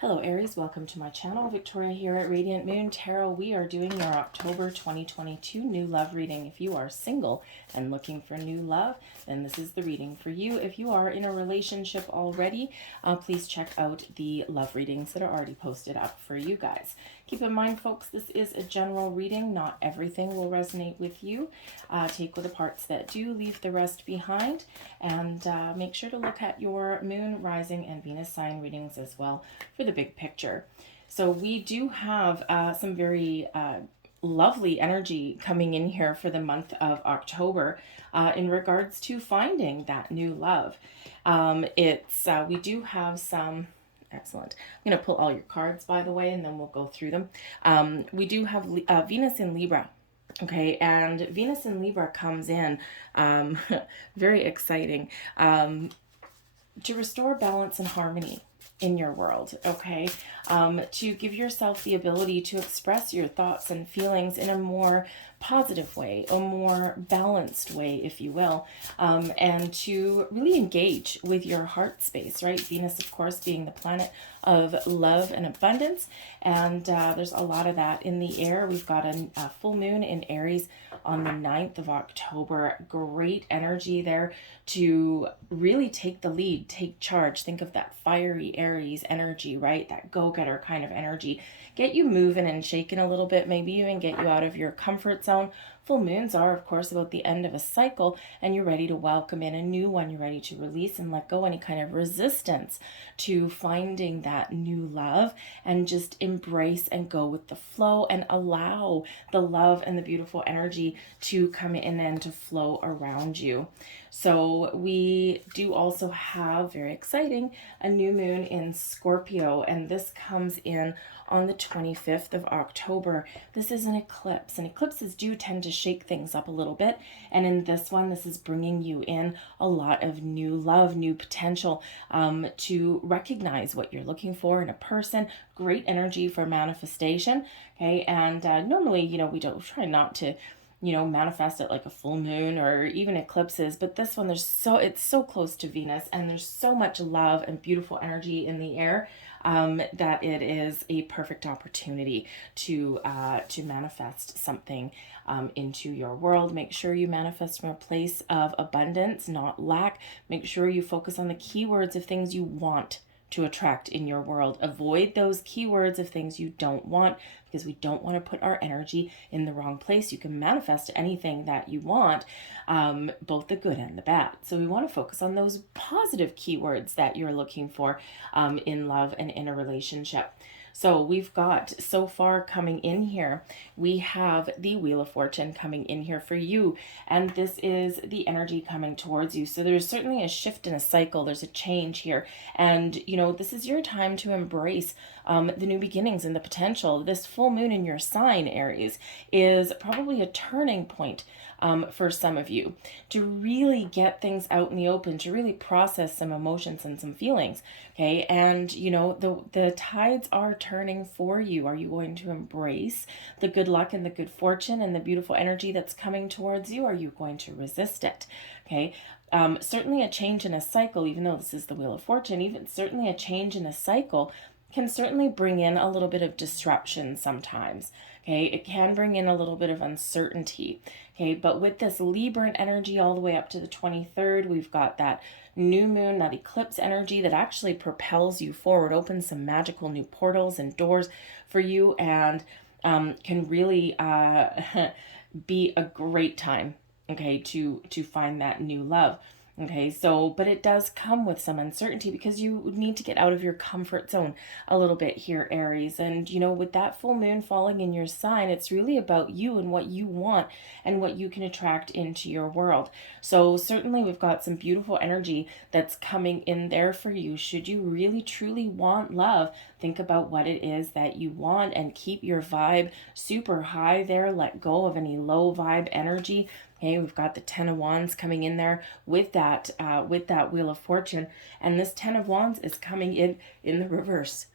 Hello Aries, welcome to my channel. Victoria here at Radiant Moon Tarot. We are doing your October 2022 new love reading. If you are single and looking for new love, then this is the reading for you. If you are in a relationship already, please check out the love readings that are already posted up for you guys. Keep in mind, folks, this is a general reading. Not everything will resonate with you. Take with the parts that do, leave the rest behind, and make sure to look at your moon, rising, and Venus sign readings as well for the big picture. So we do have some very lovely energy coming in here for the month of October in regards to finding that new love. We do have some. Excellent. I'm going to pull all your cards, by the way, and then we'll go through them. We do have Venus in Libra. Okay, and Venus in Libra comes in very exciting to restore balance and harmony in your world, okay? To give yourself the ability to express your thoughts and feelings in a more positive way, a more balanced way, if you will, and to really engage with your heart space, right? Venus, of course, being the planet of love and abundance, and there's a lot of that in the air. We've got a full moon in Aries on the 9th of October. Great energy there to really take the lead, take charge. Think of that fiery Aries energy, right? That go-getter kind of energy. Get you moving and shaking a little bit, maybe even get you out of your comfort zone. Full moons are, of course, about the end of a cycle, and you're ready to welcome in a new one. You're ready to release and let go any kind of resistance to finding that new love, and just embrace and go with the flow and allow the love and the beautiful energy to come in and to flow around you. So we do also have, very exciting, a new moon in Scorpio, and this comes in on the 25th of October. This is an eclipse, and eclipses do tend to shake things up a little bit, and in this one, this is bringing you in a lot of new love, new potential, to recognize what you're looking for in a person. Great energy for manifestation, okay? And normally, we don't try not to manifest it like a full moon or even eclipses, but this one, it's so close to Venus, and there's so much love and beautiful energy in the air that it is a perfect opportunity to manifest something into your world. Make sure you manifest from a place of abundance, not lack. Make sure you focus on the keywords of things you want to attract in your world. Avoid those keywords of things you don't want, because we don't want to put our energy in the wrong place. You can manifest anything that you want, both the good and the bad. So we want to focus on those positive keywords that you're looking for in love and in a relationship. So we've got, so far coming in here, we have the Wheel of Fortune coming in here for you. And this is the energy coming towards you. So there's certainly a shift in a cycle. There's a change here. And, this is your time to embrace the new beginnings and the potential. This full moon in your sign, Aries, is probably a turning point for some of you to really get things out in the open, to really process some emotions and some feelings. Okay. And the tides are turning for you. Are you going to embrace the good luck and the good fortune and the beautiful energy that's coming towards you? Are you going to resist it? Okay. Certainly a change in a cycle, even though this is the Wheel of Fortune, certainly a change in a cycle can certainly bring in a little bit of disruption sometimes. Okay, it can bring in a little bit of uncertainty. Okay, but with this Libra energy all the way up to the 23rd, we've got that new moon, that eclipse energy that actually propels you forward, opens some magical new portals and doors for you, and can really be a great time, okay, to find that new love. Okay, so, but it does come with some uncertainty, because you need to get out of your comfort zone a little bit here, Aries. And, with that full moon falling in your sign, it's really about you and what you want and what you can attract into your world. So certainly we've got some beautiful energy that's coming in there for you. Should you really, truly want love, think about what it is that you want and keep your vibe super high there. Let go of any low vibe energy. Okay, we've got the Ten of Wands coming in there with that Wheel of Fortune, and this Ten of Wands is coming in the reverse.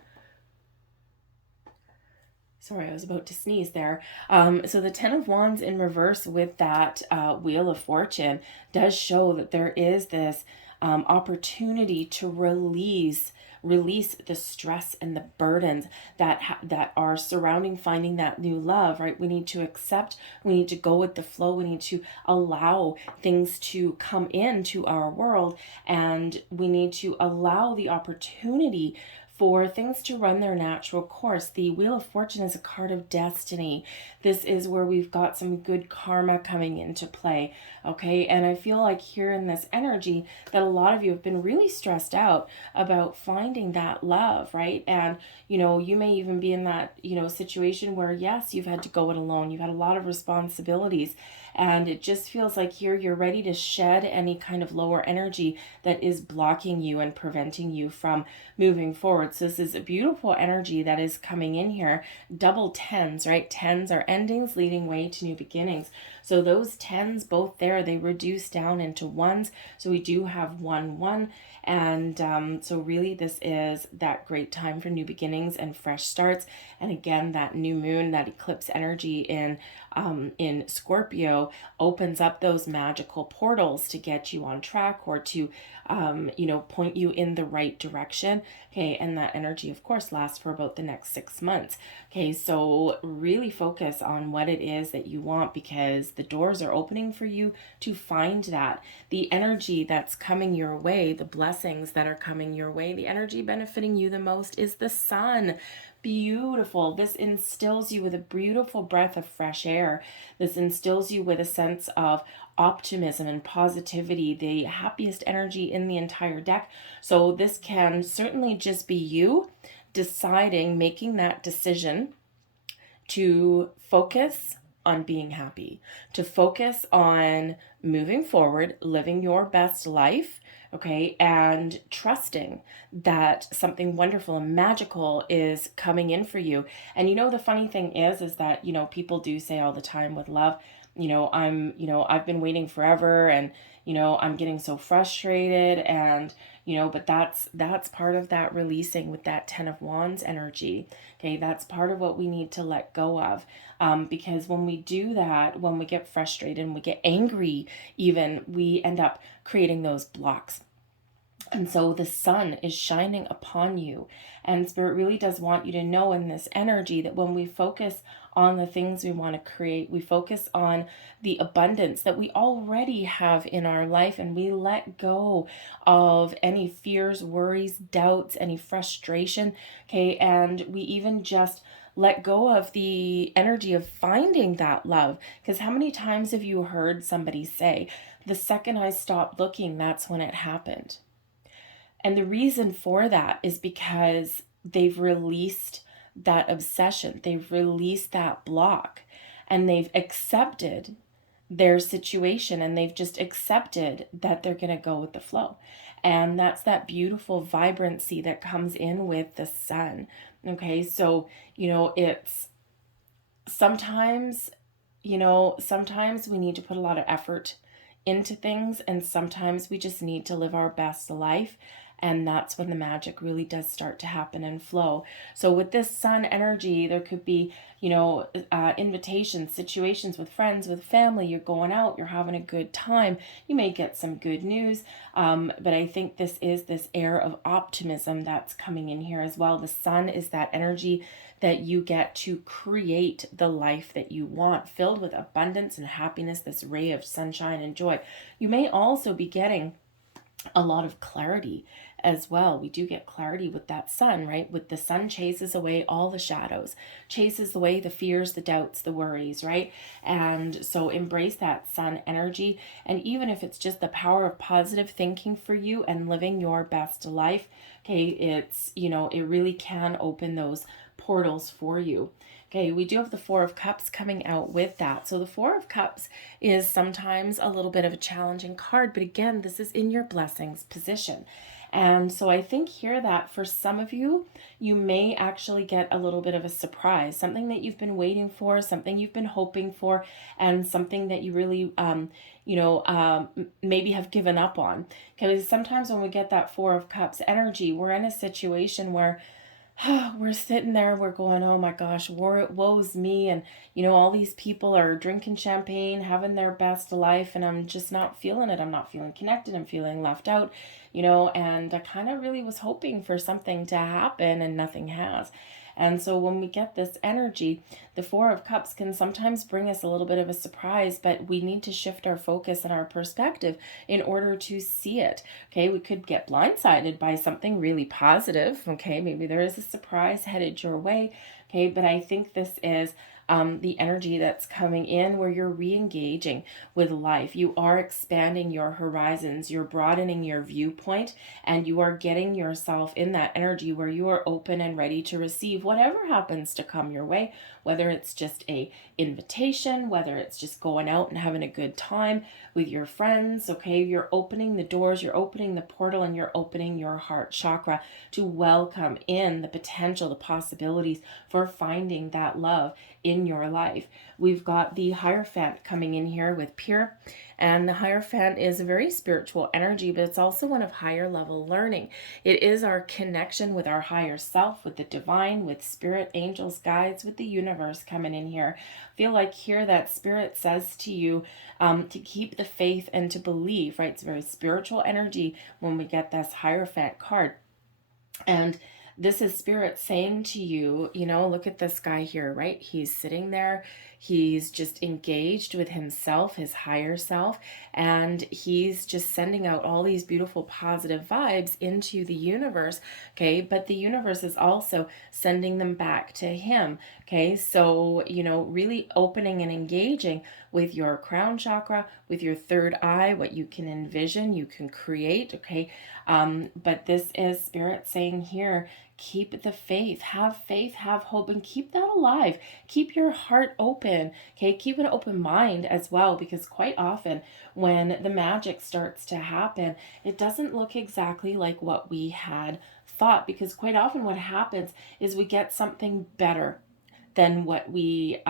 Sorry, I was about to sneeze there. So the Ten of Wands in reverse with that Wheel of Fortune does show that there is this opportunity to release the stress and the burdens that are surrounding finding that new love, right? We need to accept, we need to go with the flow, we need to allow things to come into our world, and we need to allow the opportunity for things to run their natural course. The Wheel of Fortune is a card of destiny. This is where we've got some good karma coming into play, okay? And I feel like here in this energy that a lot of you have been really stressed out about finding that love, right? And, you know, you may even be in that, you know, situation where, yes, you've had to go it alone. You've had a lot of responsibilities. And it just feels like here you're ready to shed any kind of lower energy that is blocking you and preventing you from moving forward. So this is a beautiful energy that is coming in here. Double tens, right? Tens are endings leading way to new beginnings. So those tens both there, they reduce down into ones. So we do have 1-1. And so really this is that great time for new beginnings and fresh starts. And again, that new moon, that eclipse energy in Scorpio opens up those magical portals to get you on track or to, you know, point you in the right direction. Okay. And that energy, of course, lasts for about the next 6 months. Okay. So really focus on what it is that you want, because the doors are opening for you to find that. The energy that's coming your way, the blessings that are coming your way, the energy benefiting you the most is the sun. Beautiful. This instills you with a beautiful breath of fresh air. This instills you with a sense of optimism and positivity, the happiest energy in the entire deck. So this can certainly just be you deciding, making that decision to focus on being happy, to focus on moving forward, living your best life, okay, and trusting that something wonderful and magical is coming in for you. And you know, the funny thing is that, you know, people do say all the time with love, you know, I've been waiting forever, and, you know, I'm getting so frustrated, and, you know, but that's part of that releasing with that 10 of Wands energy. Okay, that's part of what we need to let go of. Because when we do that, when we get frustrated and we get angry, even, we end up creating those blocks. And so the sun is shining upon you, and Spirit really does want you to know in this energy that when we focus on the things we want to create, we focus on the abundance that we already have in our life, and we let go of any fears, worries, doubts, any frustration, okay, and we even just let go of the energy of finding that love. Because how many times have you heard somebody say, the second I stopped looking, that's when it happened? And the reason for that is because they've released that obsession. They've released that block, and they've accepted their situation, and they've just accepted that they're going to go with the flow. And that's that beautiful vibrancy that comes in with the sun. Okay. So, you know, it's sometimes, you know, sometimes we need to put a lot of effort into things, and sometimes we just need to live our best life. And that's when the magic really does start to happen and flow. So with this sun energy, there could be, you know, invitations, situations with friends, with family. You're going out, you're having a good time. You may get some good news. But I think this is this air of optimism that's coming in here as well. The sun is that energy that you get to create the life that you want, filled with abundance and happiness, this ray of sunshine and joy. You may also be getting a lot of clarity as well. We do get clarity with that sun, right? With the sun chases away all the shadows, chases away the fears, the doubts, the worries, right? And so embrace that sun energy. And even if it's just the power of positive thinking for you and living your best life, okay, it's, you know, it really can open those portals for you. Okay, we do have the Four of Cups coming out with that. So the Four of Cups is sometimes a little bit of a challenging card, but again, this is in your blessings position. And so I think here that for some of you, you may actually get a little bit of a surprise, something that you've been waiting for, something you've been hoping for, and something that you really, maybe have given up on. Because sometimes when we get that Four of Cups energy, we're in a situation where we're sitting there, we're going, oh my gosh, woe's me. And, all these people are drinking champagne, having their best life, and I'm just not feeling it. I'm not feeling connected. I'm feeling left out, and I kind of really was hoping for something to happen, and nothing has. And so when we get this energy, the Four of Cups can sometimes bring us a little bit of a surprise, but we need to shift our focus and our perspective in order to see it. Okay, we could get blindsided by something really positive. Okay, maybe there is a surprise headed your way. Okay, but I think this is the energy that's coming in where you're re-engaging with life. You are expanding your horizons, you're broadening your viewpoint, and you are getting yourself in that energy where you are open and ready to receive whatever happens to come your way, whether it's just a invitation, whether it's just going out and having a good time with your friends. Okay, you're opening the doors, you're opening the portal, and you're opening your heart chakra to welcome in the potential, the possibilities for finding that love in your life. We've got the Hierophant coming in here with Pure, and the Hierophant is a very spiritual energy, but it's also one of higher level learning. It is our connection with our higher self, with the divine, with spirit, angels, guides, with the universe coming in here. I feel like here that spirit says to you to keep the faith and to believe, right? It's very spiritual energy when we get this Hierophant card. And this is spirit saying to you, look at this guy here, right? He's sitting there. He's just engaged with himself, his higher self, and he's just sending out all these beautiful positive vibes into the universe, okay? But the universe is also sending them back to him, okay? So, really opening and engaging with your crown chakra, with your third eye, what you can envision, you can create, okay? But this is spirit saying here, keep the faith, have hope, and keep that alive. Keep your heart open, okay? Keep an open mind as well, because quite often when the magic starts to happen, it doesn't look exactly like what we had thought, because quite often what happens is we get something better than what we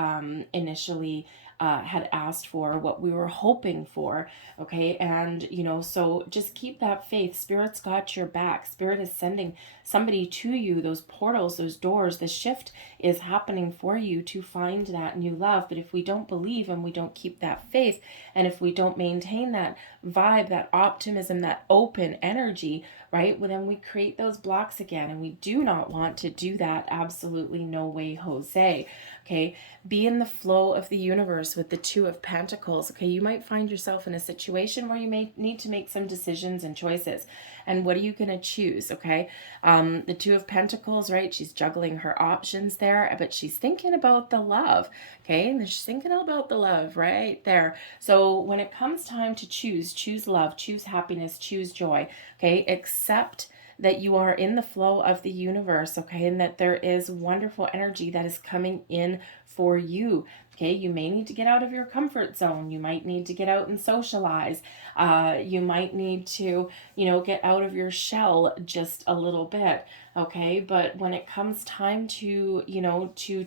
initially had asked for, what we were hoping for. Okay, and so just keep that faith. Spirit's got your back. Spirit is sending somebody to you, those portals, those doors. The shift is happening for you to find that new love. But if we don't believe and we don't keep that faith, and if we don't maintain that vibe, that optimism, that open energy, right, well, then we create those blocks again, and we do not want to do that. Absolutely no way, Jose. Okay, be in the flow of the universe with the Two of Pentacles. Okay, you might find yourself in a situation where you may need to make some decisions and choices. And what are you going to choose? Okay, the Two of Pentacles, right? She's juggling her options there, but she's thinking about the love. Okay, and she's thinking about the love right there. So when it comes time to choose love, choose happiness, choose joy. Okay, accept that you are in the flow of the universe, okay, and that there is wonderful energy that is coming in for you. Okay, you may need to get out of your comfort zone. You might need to get out and socialize. You might need to, get out of your shell just a little bit. Okay, but when it comes time to, to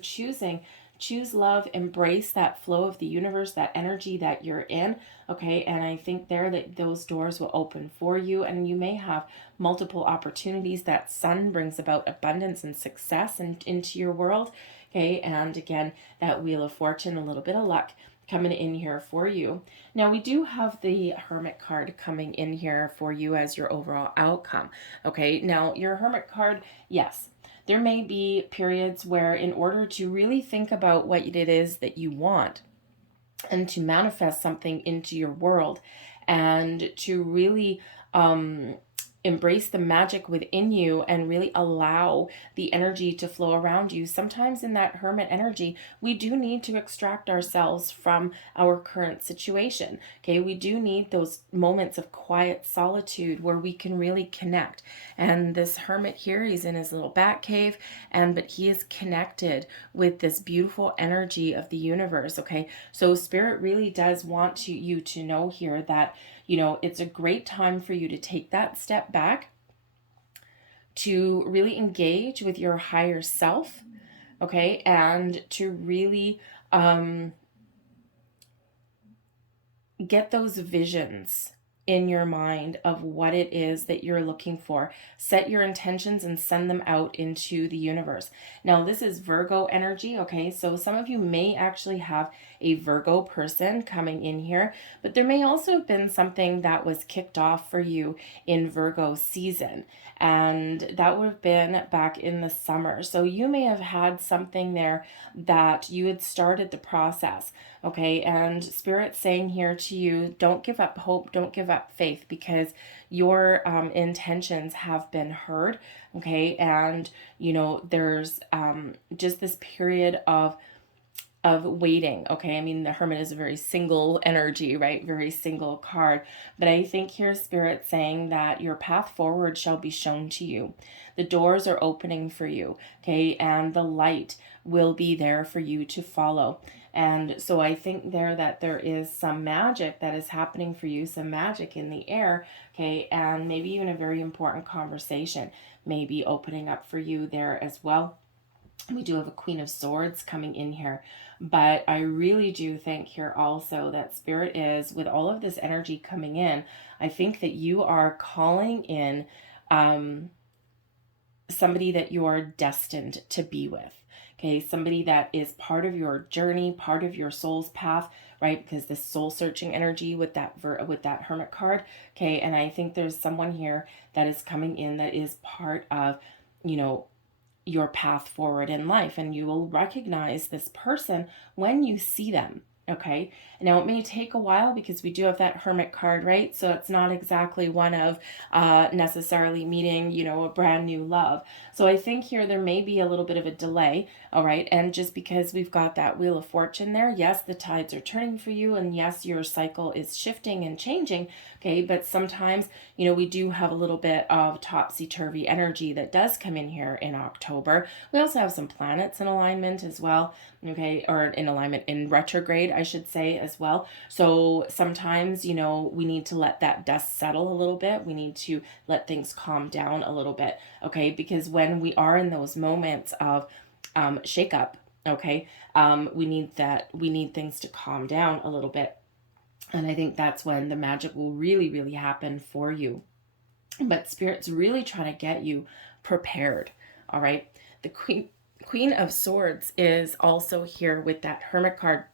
choose love, embrace that flow of the universe, that energy that you're in. Okay, and I think there that those doors will open for you, and you may have multiple opportunities. That sun brings about abundance and success into your world. Okay, and again, that Wheel of Fortune, a little bit of luck coming in here for you. Now we do have the Hermit card coming in here for you as your overall outcome. Okay, now your Hermit card, yes, there may be periods where in order to really think about what it is that you want and to manifest something into your world and to really embrace the magic within you and really allow the energy to flow around you. Sometimes in that hermit energy, we do need to extract ourselves from our current situation. Okay, we do need those moments of quiet solitude where we can really connect. And this hermit here, he's in his little bat cave, but he is connected with this beautiful energy of the universe. Okay, so spirit really does want you to know here that it's a great time for you to take that step back, to really engage with your higher self, okay, and to really get those visions in your mind of what it is that you're looking for. Set your intentions and send them out into the universe. Now, this is Virgo energy, okay? So some of you may actually have a Virgo person coming in here, but there may also have been something that was kicked off for you in Virgo season, and that would have been back in the summer. So you may have had something there that you had started the process, okay? And Spirit's saying here to you, don't give up hope, don't give up faith, because your intentions have been heard, okay? And, you know, there's just this period of waiting, okay? I mean, the Hermit is a very single energy, right? Very single card. But I think here Spirit saying that your path forward shall be shown to you. The doors are opening for you, okay? And the light will be there for you to follow. And so I think there that there is some magic that is happening for you, some magic in the air, okay? And maybe even a very important conversation may be opening up for you there as well. We do have a Queen of Swords coming in here, but I really do think here also that Spirit is, with all of this energy coming in, I think that you are calling in somebody that you are destined to be with. Okay, somebody that is part of your journey, part of your soul's path, right? Because this soul searching energy with that Hermit card, okay, and I think there's someone here that is coming in that is part of, you know, your path forward in life, and you will recognize this person when you see them. Okay, now it may take a while because we do have that Hermit card, right? So it's not exactly one of necessarily meeting, you know, a brand new love. So I think here there may be a little bit of a delay, all right? And just because we've got that Wheel of Fortune there, yes, the tides are turning for you, and yes, your cycle is shifting and changing, okay? But sometimes, you know, we do have a little bit of topsy-turvy energy that does come in here in October. We also have some planets in alignment as well, okay? Or in alignment, in retrograde, I should say, as well. So sometimes, you know, we need to let that dust settle a little bit. We need to let things calm down a little bit, okay? Because when we are in those moments of shakeup, okay, we need things to calm down a little bit. And I think that's when the magic will really, really happen for you. But Spirit's really trying to get you prepared, all right? The Queen of Swords is also here with that Hermit card.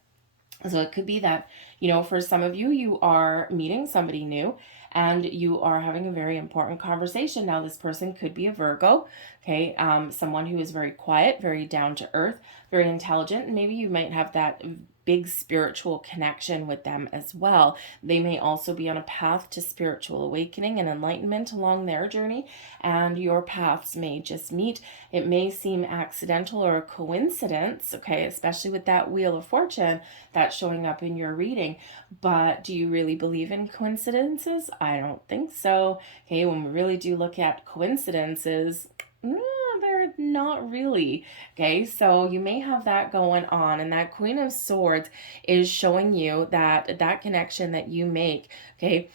So it could be that, you know, for some of you, you are meeting somebody new and you are having a very important conversation. Now, this person could be a Virgo, okay? Someone who is very quiet, very down to earth, very intelligent. And maybe you might have that big spiritual connection with them as well. They may also be on a path to spiritual awakening and enlightenment along their journey, and your paths may just meet. It may seem accidental or a coincidence, okay, especially with that Wheel of Fortune that's showing up in your reading. But do you really believe in coincidences? I don't think so. Okay, when we really do look at coincidences, they're not really. Okay, so you may have that going on, and that Queen of Swords is showing you that that connection that you make, okay,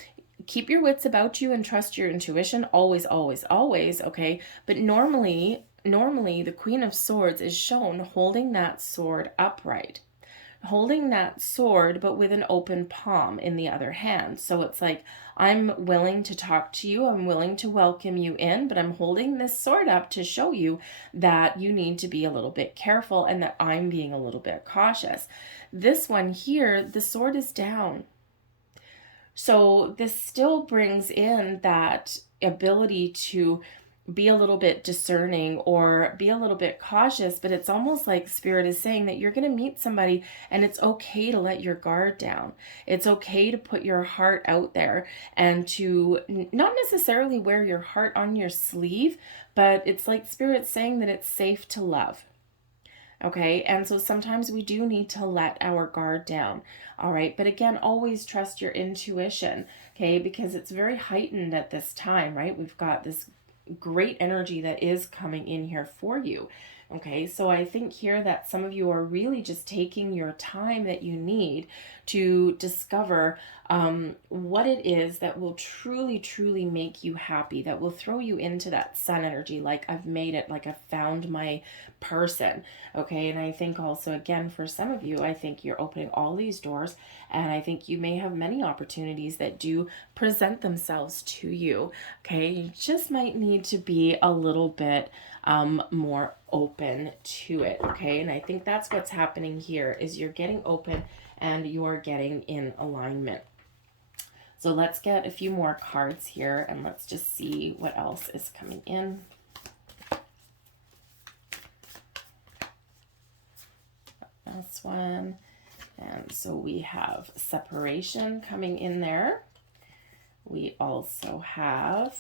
keep your wits about you and trust your intuition always, always, always, okay? But normally the Queen of Swords is shown holding that sword upright. Holding that sword, but with an open palm in the other hand. So it's like, I'm willing to talk to you, I'm willing to welcome you in, but I'm holding this sword up to show you that you need to be a little bit careful and that I'm being a little bit cautious. This one here, the sword is down. So this still brings in that ability to be a little bit discerning or be a little bit cautious, but it's almost like Spirit is saying that you're going to meet somebody and it's okay to let your guard down. It's okay to put your heart out there and to not necessarily wear your heart on your sleeve, but it's like Spirit saying that it's safe to love. Okay, and so sometimes we do need to let our guard down, all right? But again, always trust your intuition, okay? Because it's very heightened at this time, right? We've got this great energy that is coming in here for you, Okay, so I think here that some of you are really just taking your time that you need to discover what it is that will truly, truly make you happy, that will throw you into that sun energy, like I've made it, like I've found my person. Okay, and I think also, again, for some of you, I think you're opening all these doors, and I think you may have many opportunities that do present themselves to you. Okay, you just might need to be a little bit more open to it. Okay, and I think that's what's happening here is you're getting open and you're getting in alignment. So let's get a few more cards here and let's just see what else is coming in. This one. And so we have separation coming in there. We also have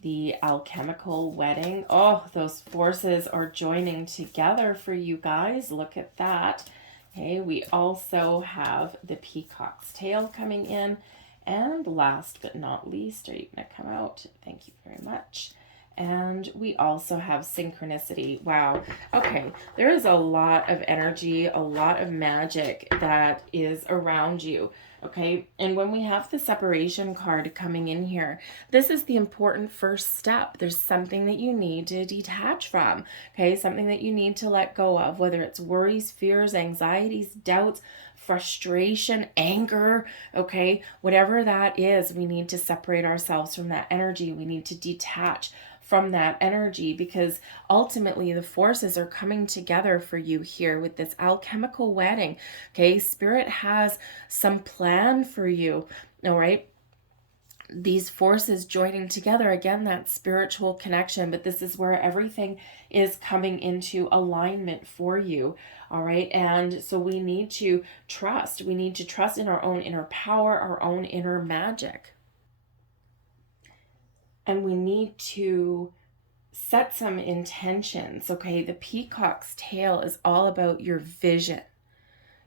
the alchemical wedding. Oh, those forces are joining together for you guys. Look at that. Okay, we also have the peacock's tail coming in. And last but not least, are you going to come out? Thank you very much. And we also have synchronicity. Wow. Okay, there is a lot of energy, a lot of magic that is around you. Okay, and when we have the separation card coming in here, this is the important first step. There's something that you need to detach from, okay? Something that you need to let go of, whether it's worries, fears, anxieties, doubts, frustration, anger, okay? Whatever that is, we need to separate ourselves from that energy. We need to detach from that energy, because ultimately the forces are coming together for you here with this alchemical wedding. Okay, Spirit has some plan for you. All right, these forces joining together, again, that spiritual connection, but this is where everything is coming into alignment for you. All right, and so we need to trust. We need to trust in our own inner power, our own inner magic. And we need to set some intentions. Okay, the peacock's tail is all about your vision.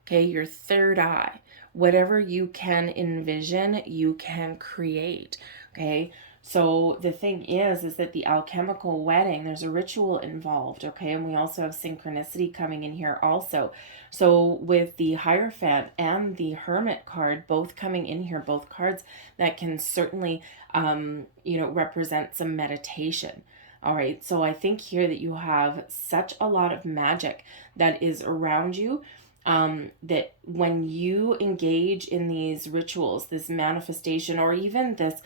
Okay, your third eye. Whatever you can envision, you can create. Okay, so the thing is that the alchemical wedding, there's a ritual involved. Okay, and we also have synchronicity coming in here also. So with the Hierophant and the Hermit card both coming in here, both cards that can certainly represent some meditation. All right, so I think here that you have such a lot of magic that is around you, that when you engage in these rituals, this manifestation, or even this,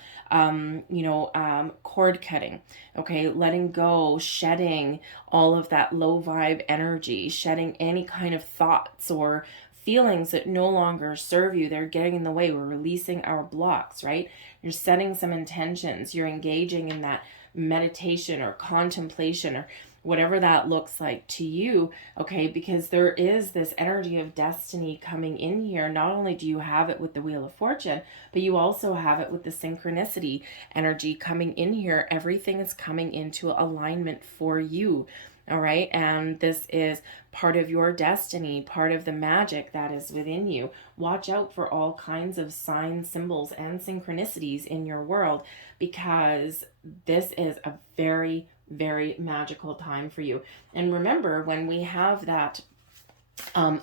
cord cutting, okay, letting go, shedding all of that low vibe energy, shedding any kind of thoughts or feelings that no longer serve you, they're getting in the way. We're releasing our blocks, right? You're setting some intentions, you're engaging in that meditation or contemplation or whatever that looks like to you, okay? Because there is this energy of destiny coming in here. Not only do you have it with the Wheel of Fortune, but you also have it with the synchronicity energy coming in here. Everything is coming into alignment for you. All right, and this is part of your destiny, part of the magic that is within you. Watch out for all kinds of signs, symbols, and synchronicities in your world, because this is a very, very magical time for you. And remember, when we have that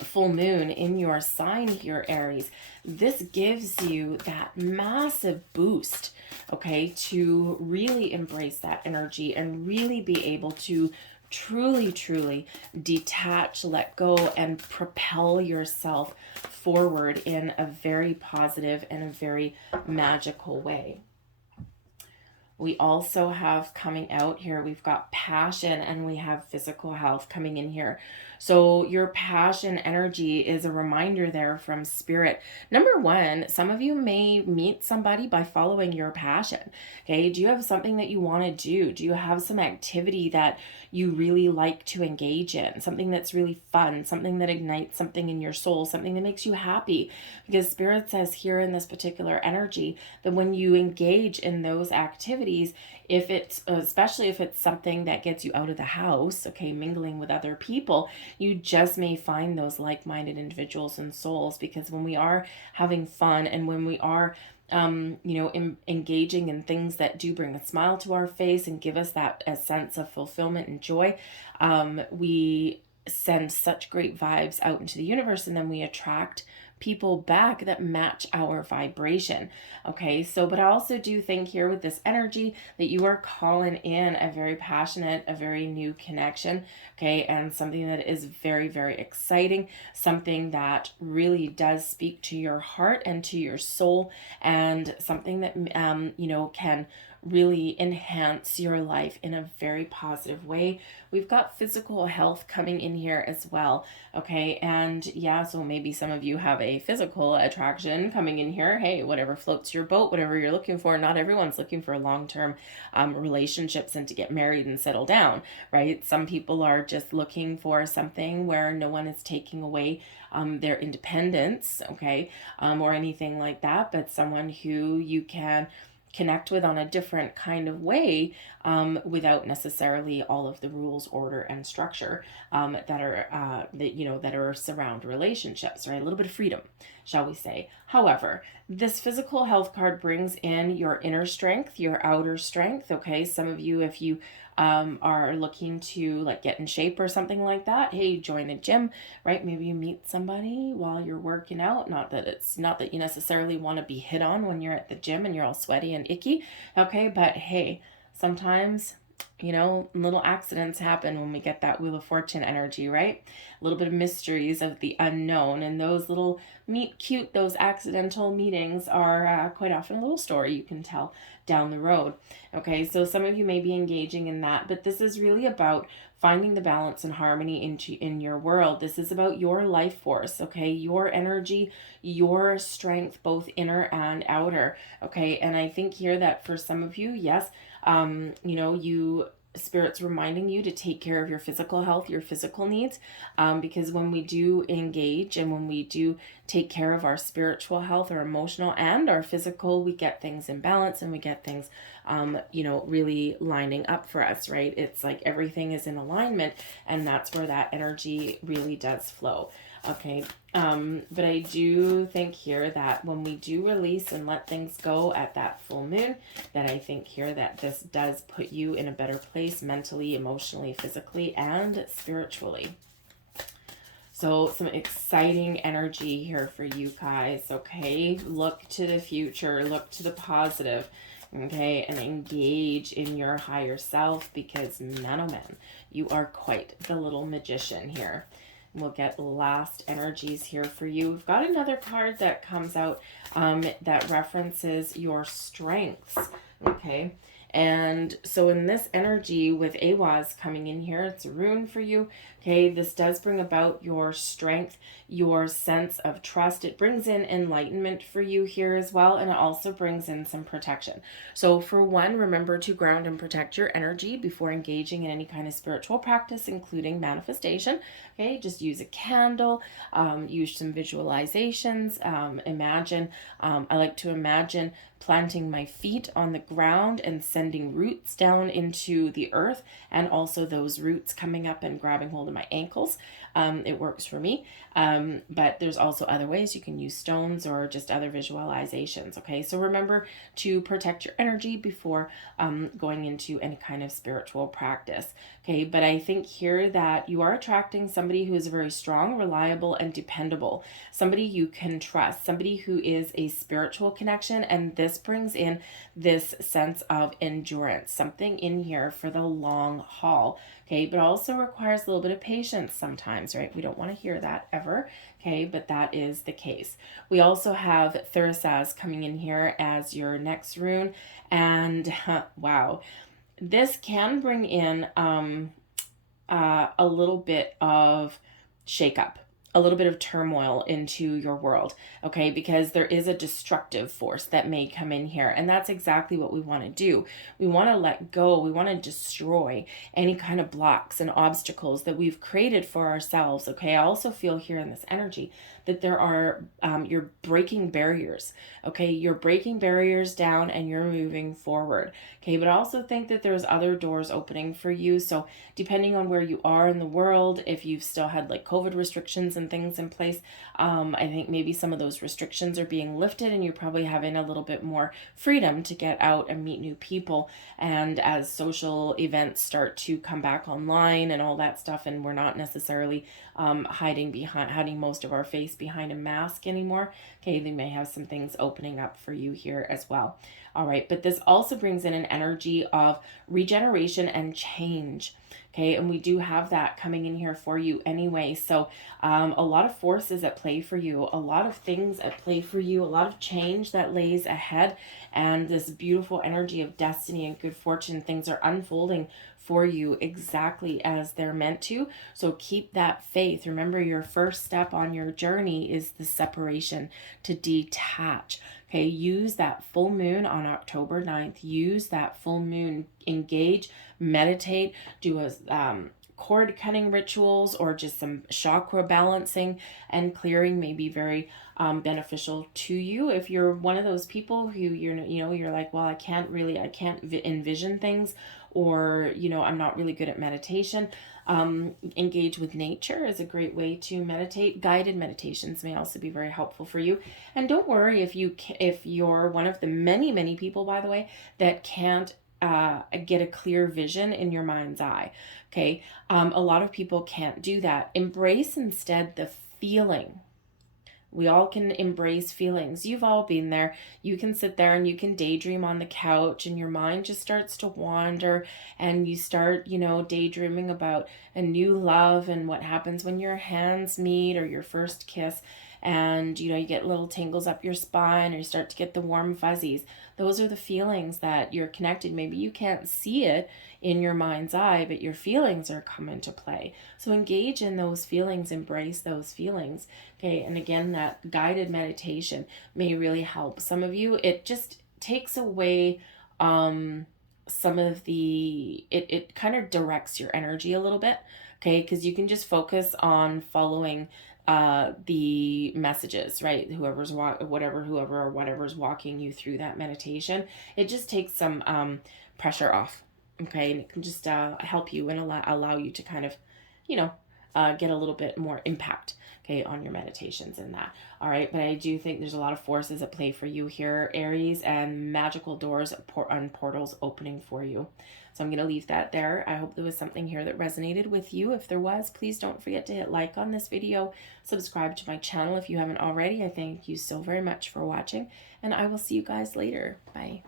full moon in your sign here, Aries, this gives you that massive boost, okay, to really embrace that energy and really be able to truly, truly detach, let go, and propel yourself forward in a very positive and a very magical way. We also have coming out here, we've got passion and we have physical health coming in here. So your passion energy is a reminder there from Spirit. Number one, some of you may meet somebody by following your passion. Okay, do you have something that you want to do? Do you have some activity that you really like to engage in? Something that's really fun, something that ignites something in your soul, something that makes you happy? Because Spirit says here in this particular energy that when you engage in those activities, activities, if it's, especially if it's something that gets you out of the house, okay, mingling with other people, you just may find those like-minded individuals and souls, because when we are having fun and when we are engaging in things that do bring a smile to our face and give us that a sense of fulfillment and joy, we send such great vibes out into the universe, and then we attract people back that match our vibration. Okay, so but I also do think here with this energy that you are calling in a very passionate, a very new connection, okay, and something that is very, very exciting, something that really does speak to your heart and to your soul, and something that can really enhance your life in a very positive way. We've got physical health coming in here as well, okay? And yeah, so maybe some of you have a physical attraction coming in here. Hey, whatever floats your boat, whatever you're looking for. Not everyone's looking for long-term relationships and to get married and settle down, right? Some people are just looking for something where no one is taking away their independence, okay, or anything like that, but someone who you can connect with on a different kind of way, without necessarily all of the rules, order, and structure that are surround relationships, right? A little bit of freedom, shall we say. However, this physical health card brings in your inner strength, your outer strength. Okay, some of you, if you are looking to like get in shape or something like that, hey, join a gym, right? Maybe you meet somebody while you're working out. Not that you necessarily want to be hit on when you're at the gym and you're all sweaty and icky, okay? But hey, sometimes little accidents happen when we get that Wheel of Fortune energy, right? A little bit of mysteries of the unknown, and those little those accidental meetings are quite often a little story you can tell down the road. Okay, so some of you may be engaging in that, but this is really about finding the balance and harmony in your world. This is about your life force, okay? Your energy, your strength, both inner and outer, okay? And I think here that for some of you, yes, Spirit's reminding you to take care of your physical health, your physical needs, because when we do engage and when we do take care of our spiritual health, our emotional and our physical, we get things in balance and we get things, really lining up for us, right? It's like everything is in alignment, and that's where that energy really does flow. Okay, but I do think here that when we do release and let things go at that full moon, that I think here that this does put you in a better place mentally, emotionally, physically, and spiritually. So some exciting energy here for you guys, okay? Look to the future, look to the positive, okay? And engage in your higher self, because man, oh man, you are quite the little magician here. We'll get last energies here for you. We've got another card that comes out that references your strengths, okay? And so in this energy with AWAS coming in here, it's a rune for you, okay? This does bring about your strength, your sense of trust. It brings in enlightenment for you here as well, and it also brings in some protection. So for one, remember to ground and protect your energy before engaging in any kind of spiritual practice, including manifestation, okay? Just use a candle, use some visualizations, imagine, I like to imagine planting my feet on the ground and sending roots down into the earth, and also those roots coming up and grabbing hold of my ankles. It works for me, but there's also other ways. You can use stones or just other visualizations, okay? So remember to protect your energy before going into any kind of spiritual practice, okay? But I think here that you are attracting somebody who is very strong, reliable, and dependable, somebody you can trust, somebody who is a spiritual connection, and this brings in this sense of endurance, something in here for the long haul, okay? But also requires a little bit of patience sometimes, right? We don't want to hear that ever, okay? But that is the case. We also have Thurisaz coming in here as your next rune, and wow, this can bring in a little bit of shakeup, a little bit of turmoil into your world, okay? Because there is a destructive force that may come in here, and that's exactly what we want to do. We want to let go. We want to destroy any kind of blocks and obstacles that we've created for ourselves, okay? I also feel here in this energy that there are, you're breaking barriers, okay? You're breaking barriers down and you're moving forward, okay? But I also think that there's other doors opening for you. So depending on where you are in the world, if you've still had like COVID restrictions and things in place, I think maybe some of those restrictions are being lifted and you're probably having a little bit more freedom to get out and meet new people. And as social events start to come back online and all that stuff, and we're not necessarily hiding most of our face behind a mask anymore, okay, they may have some things opening up for you here as well. All right, but this also brings in an energy of regeneration and change. Okay, and we do have that coming in here for you anyway. So a lot of forces at play for you, a lot of things at play for you, a lot of change that lays ahead, and this beautiful energy of destiny and good fortune. Things are unfolding for you exactly as they're meant to. So keep that faith. Remember, your first step on your journey is the separation, to detach. Okay, use that full moon on October 9th. Use that full moon, engage, meditate, do a cord cutting rituals or just some chakra balancing and clearing may be very beneficial to you. If you're one of those people who you're like, well, I can't envision things, or I'm not really good at meditation, engage with nature is a great way to meditate. Guided meditations may also be very helpful for you. And don't worry if you're one of the many people, by the way, that can't get a clear vision in your mind's eye. Okay, a lot of people can't do that. Embrace instead the feeling. We all can embrace feelings. You've all been there. You can sit there and you can daydream on the couch and your mind just starts to wander and you start, daydreaming about a new love and what happens when your hands meet or your first kiss. And, you get little tingles up your spine or you start to get the warm fuzzies. Those are the feelings that you're connected. Maybe you can't see it in your mind's eye, but your feelings are come into play. So engage in those feelings, embrace those feelings. Okay, and again, that guided meditation may really help some of you. It just takes away some of it kind of directs your energy a little bit, okay, because you can just focus on following the messages, right? Whoever's walking you through that meditation. It just takes some pressure off, okay, and it can just help you and allow you to kind of get a little bit more impact, okay, on your meditations and that. All right, but I do think there's a lot of forces at play for you here, Aries, and magical doors and portals opening for you. So I'm going to leave that there. I hope there was something here that resonated with you. If there was, please don't forget to hit like on this video. Subscribe to my channel if you haven't already. I thank you so very much for watching, and I will see you guys later. Bye.